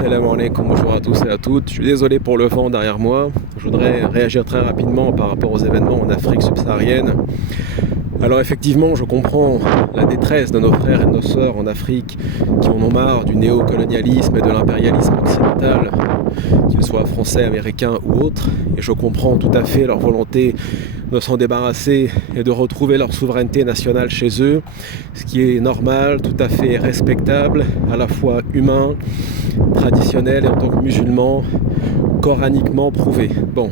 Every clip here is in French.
Salam alaikum, bonjour à tous et à toutes. Je suis désolé pour le vent derrière moi. Je voudrais réagir très rapidement par rapport aux événements en Afrique subsaharienne. Alors effectivement, je comprends la détresse de nos frères et de nos sœurs en Afrique qui en ont marre du néocolonialisme et de l'impérialisme occidental, qu'ils soient français, américains ou autres. Et je comprends tout à fait leur volonté de s'en débarrasser et de retrouver leur souveraineté nationale chez eux, ce qui est normal, tout à fait respectable, à la fois humain, traditionnel et en tant que musulman, coraniquement prouvé. Bon,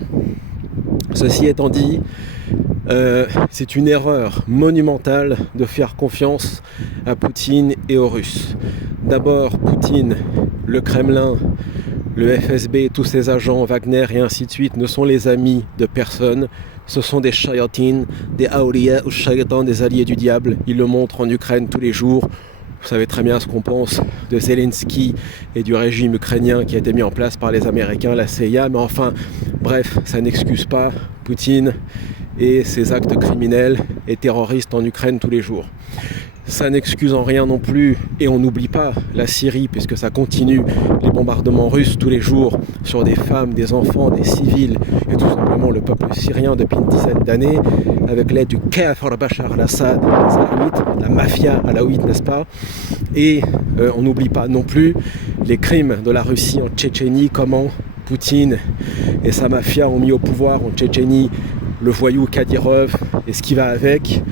ceci étant dit, c'est une erreur monumentale de faire confiance à Poutine et aux Russes. D'abord, Poutine, le Kremlin, le FSB, tous ses agents, Wagner et ainsi de suite, ne sont les amis de personne. Ce sont des shayatin, des awliya ou shaytan, des alliés du diable. Ils le montrent en Ukraine tous les jours. Vous savez très bien ce qu'on pense de Zelensky et du régime ukrainien qui a été mis en place par les Américains, la CIA. Mais enfin, bref, ça n'excuse pas Poutine et ses actes criminels et terroristes en Ukraine tous les jours. Ça n'excuse en rien non plus, et on n'oublie pas la Syrie, puisque ça continue, les bombardements russes tous les jours sur des femmes, des enfants, des civils, et tout simplement le peuple syrien depuis une dizaine d'années, avec l'aide du Kafir Bachar al-Assad, les Alaouites, la mafia alaouite, n'est-ce pas? Et on n'oublie pas non plus les crimes de la Russie en Tchétchénie, comment Poutine et sa mafia ont mis au pouvoir en Tchétchénie le voyou Kadyrov et ce qui va avec.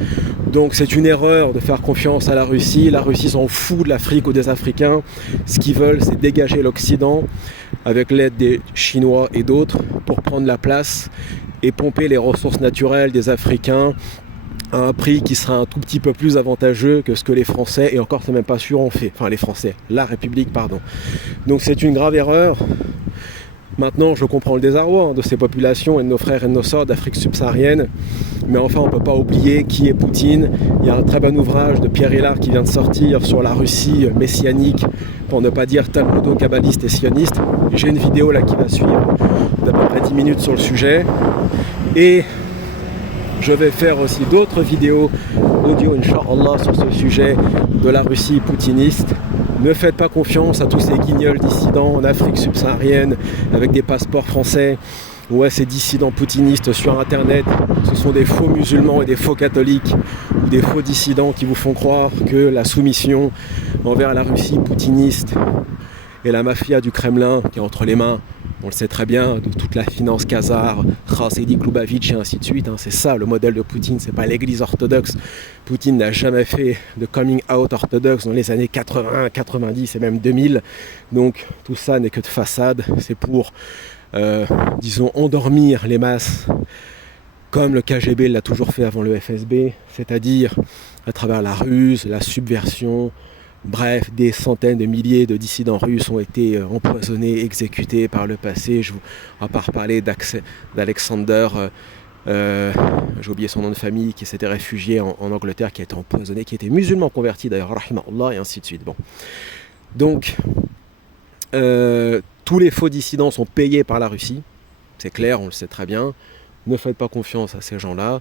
Donc c'est une erreur de faire confiance à la Russie. La Russie s'en fout de l'Afrique ou des Africains. Ce qu'ils veulent, c'est dégager l'Occident avec l'aide des Chinois et d'autres pour prendre la place et pomper les ressources naturelles des Africains à un prix qui sera un tout petit peu plus avantageux que ce que les Français, et encore c'est même pas sûr, ont fait. Enfin les Français, la République, pardon. Donc c'est une grave erreur. Maintenant, je comprends le désarroi de ces populations et de nos frères et de nos sœurs d'Afrique subsaharienne, mais enfin, on ne peut pas oublier qui est Poutine. Il y a un très bon ouvrage de Pierre Hillard qui vient de sortir sur la Russie messianique, pour ne pas dire talmudo-kabbaliste et sioniste. J'ai une vidéo là qui va suivre d'à peu près 10 minutes sur le sujet, et je vais faire aussi d'autres vidéos audio, Inch'Allah, sur ce sujet de la Russie poutiniste. Ne faites pas confiance à tous ces guignols dissidents en Afrique subsaharienne avec des passeports français. Ouais, ces dissidents poutinistes sur internet, ce sont des faux musulmans et des faux catholiques ou des faux dissidents qui vous font croire que la soumission envers la Russie poutiniste et la mafia du Kremlin qui est entre les mains, on le sait très bien, de toute la finance khazare, Khazedi Kloubavitch et ainsi de suite. C'est ça le modèle de Poutine, c'est pas l'église orthodoxe. Poutine n'a jamais fait de coming out orthodoxe dans les années 80, 90 et même 2000. Donc tout ça n'est que de façade, c'est pour, disons, endormir les masses, comme le KGB l'a toujours fait avant le FSB, c'est-à-dire à travers la ruse, la subversion. Bref, des centaines de milliers de dissidents russes ont été empoisonnés, exécutés par le passé. À part parler d'Alexander, j'ai oublié son nom de famille, qui s'était réfugié en Angleterre, qui a été empoisonné, qui était musulman converti d'ailleurs, rahimahullah, et ainsi de suite. Bon. Donc, tous les faux dissidents sont payés par la Russie, c'est clair, on le sait très bien. Ne faites pas confiance à ces gens-là.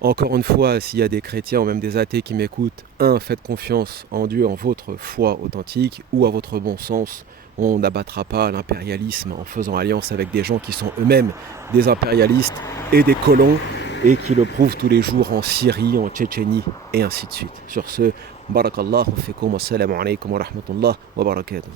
Encore une fois, s'il y a des chrétiens ou même des athées qui m'écoutent, faites confiance en Dieu, en votre foi authentique ou à votre bon sens. On n'abattra pas l'impérialisme en faisant alliance avec des gens qui sont eux-mêmes des impérialistes et des colons et qui le prouvent tous les jours en Syrie, en Tchétchénie et ainsi de suite. Sur ce, barakallahu fikum, wassalamu alaikum wa rahmatullah wa barakatuh.